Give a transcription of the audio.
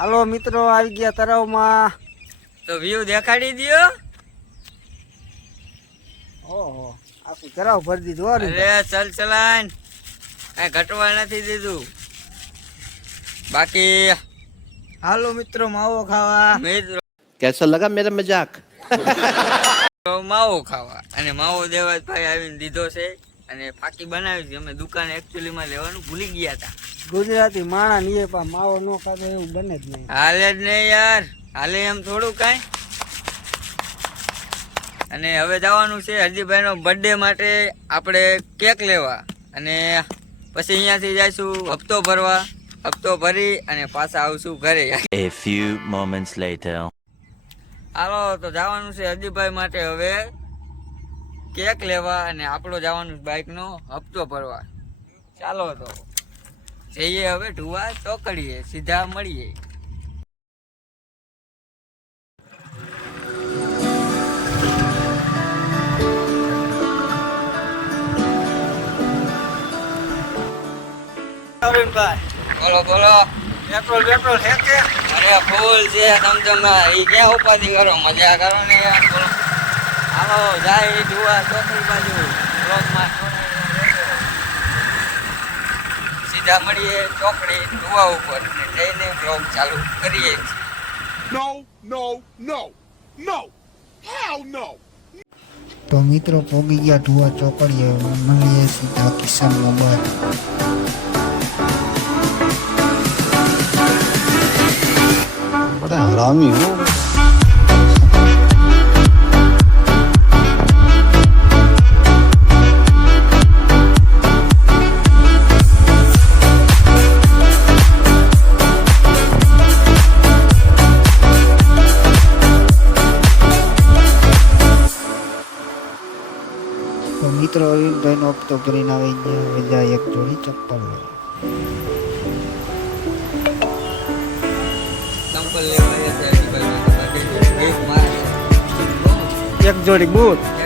હાલો મિત્રો આવી ગયા તરવમાં. તો વ્યૂ દેખાડી દયો. ઓહો આખું તરાવ ભરી દીધું ચલ ચલચલાન કાંઈ ઘટવા નથી દીધું. બાકી હાલો મિત્રો માવો ખાવા. મિત્રો કેસો લગા મેરા મજાક? માવો ખાવા. અને માવો દેવા ભાઈ આવીને દીધો છે. અને પાકી બનાવી હતી. અમે દુકાન actually માં લેવાનું ભૂલી ગયા હતા. ગુજરાતી માણા ની પણ માવો નો ખાતો એવું બને જ નહીં. હાલે જ નહીં યાર. હાલે એમ થોડું કાંઈ. અને હવે જવાનું છે હરજીભાઈનો બર્થડે માટે આપણે કેક લેવા. અને પછી અહીંયાથી જઈશું હપ્તો ભરવા. હપ્તો ભરી અને પાછા આવશું ઘરે. A few moments later. હાલો તો જવાનું છે હરજીભાઈ માટે હવે. કેક લેવા અને આપણો જવાનું બાઇકનો હપ્તો ભરવા. ચાલો તો. જઈએ હવે ઢુવા ચોકડીએ સીધા મળીએ. બોલો બોલો. પેટ્રોલ પેટ્રોલ છે અરે ફૂલ છે તમતમા એ ક્યાં ઉપાધિ કરો? મજા કરો ને યાર. આવો જાય જોવા ચોથરી બાજુ. બ્લોકમાં સીધા મળીએ ચોકડી ધુવા ઉપર જઈને બ્લોગ ચાલુ કરીએ નો નો નો નો હાઉ નો તો મિત્રો પોગી ગયા ધુવા ચોકડીએ મળીએ સીધા કિસાન મોબાઈલ. બધા હરામી હું. તો મિત્રો અરવિંદભાઈનો હપ્તો કરીને આવી ગયા બીજા એક જોડી ચપ્પલ લઈ. એક જોડી બૂટ